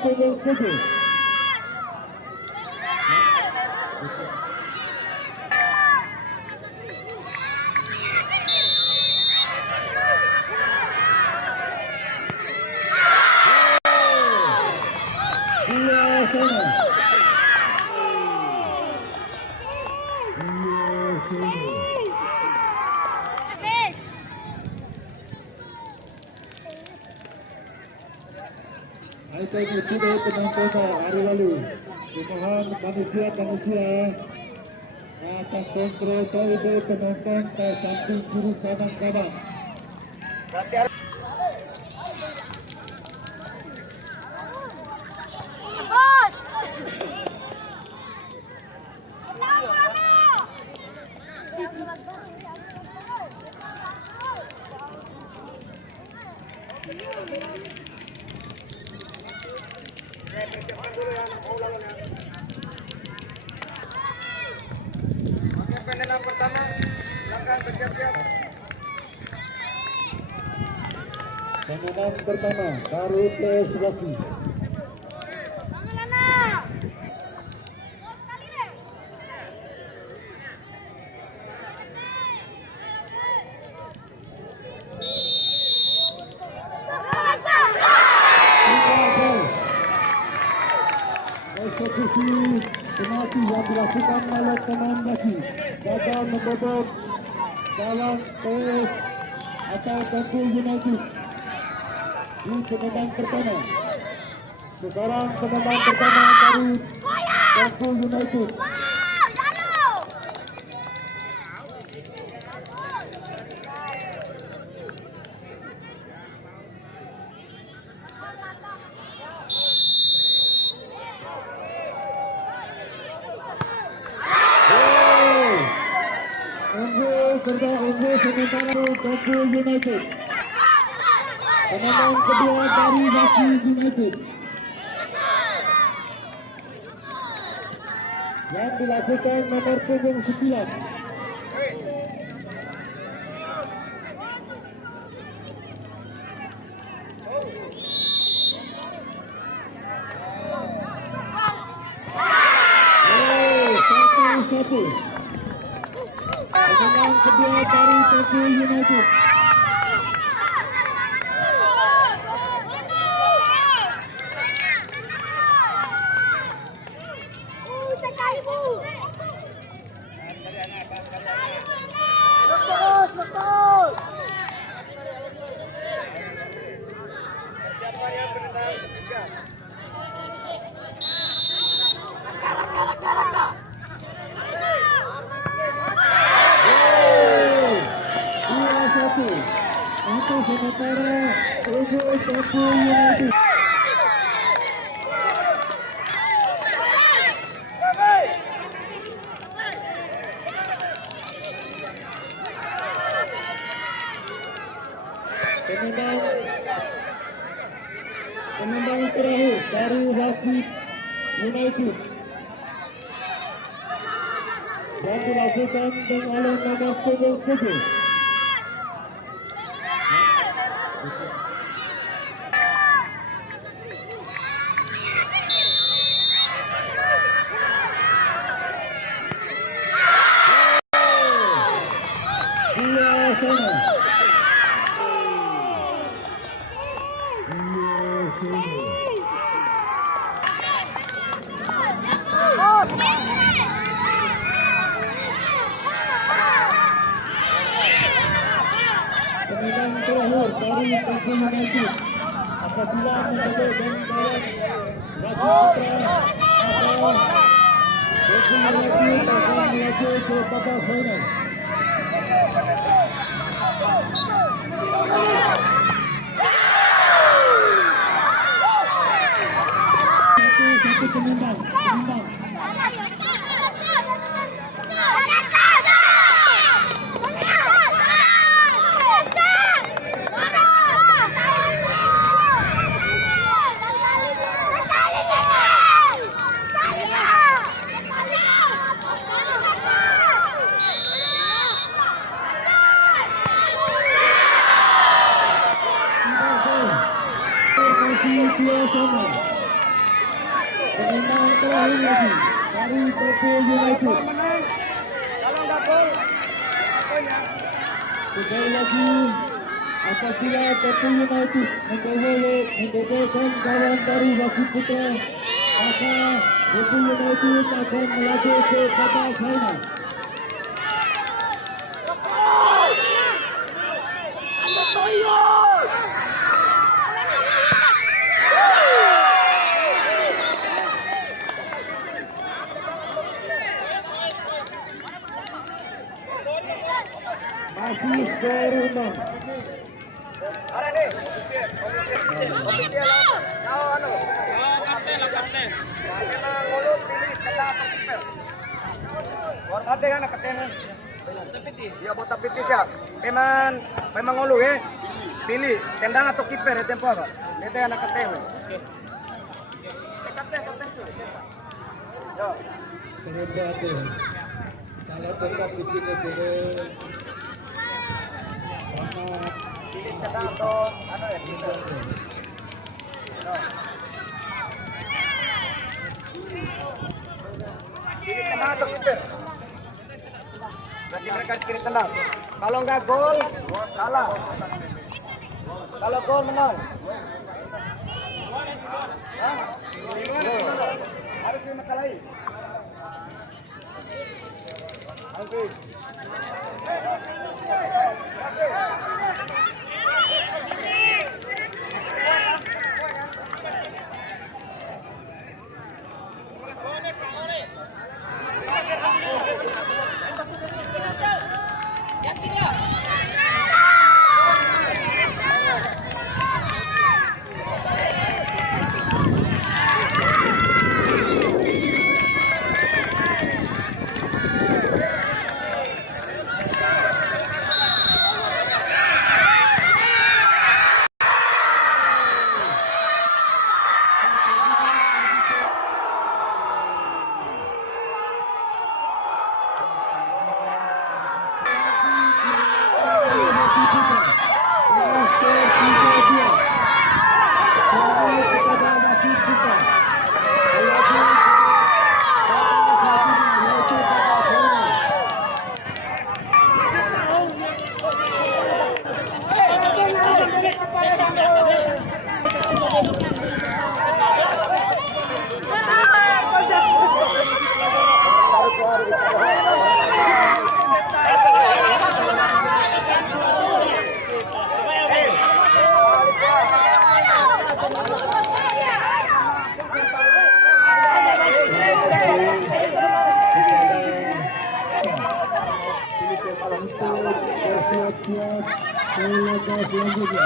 punggung 7. Itu tidak penonton hari lalu. Dimohon manusia atas kontrol dari penonton ke samping kiri kanan. Persiapkan dulu ya, mau lawan ya. Oke, penendang pertama, silakan bersiap-siap. Penendang pertama, baru ke Sulawesi. Eksekusi penalti yang dilakukan oleh pemain baki gagal membobol dalam PS atau Tengku United di penendang pertama. Sekarang penendang pertama dari Tengku United. Unggul sementara Tengku United. Penendang kedua dari Baki United yang dilakukan nomor punggung 9. Satu. Penendang kedua dari Tengku United. Persiapan yang penendang ketiga. Untuk sementara untuk Tengku United. Penendang terakhir dari Baki United yang dilakukan dengan nomor punggung 7. Penendang terakhir dari Tengku United apabila mencapai ganjaran Raja Putra atau Tengku United akan melaju ke babak final. Satu penendang. Sama Penendang terakhir lagi dari Tokyo United. Menang. Kalau nggak gol, poinnya. Sekali lagi apabila Tokyo United mendobelkan kawan dari wasit putra, maka Tokyo United akan melaju ke babak final. Masih seimbang. Ada nih. Ofisial apa? Kau anu. Kapten. Memang ngulu pilih kata apa kiper. Hormati kan kapten. Iya bota piti siap. Memang ngulu ya. Pilih tendang atau kiper ya tempo apa? Itu anak kapten. Kapten. Yo. Hebat ya. Kalau tetap di sini jadi Pilih tendang atau anu ya kiper. Pilih tendang atau kiper. Berarti mereka pilih tendang. Kalau nggak gol, salah. Kalau gol menang. Hah? Harus mengkalahi. Oke. Selanjutnya.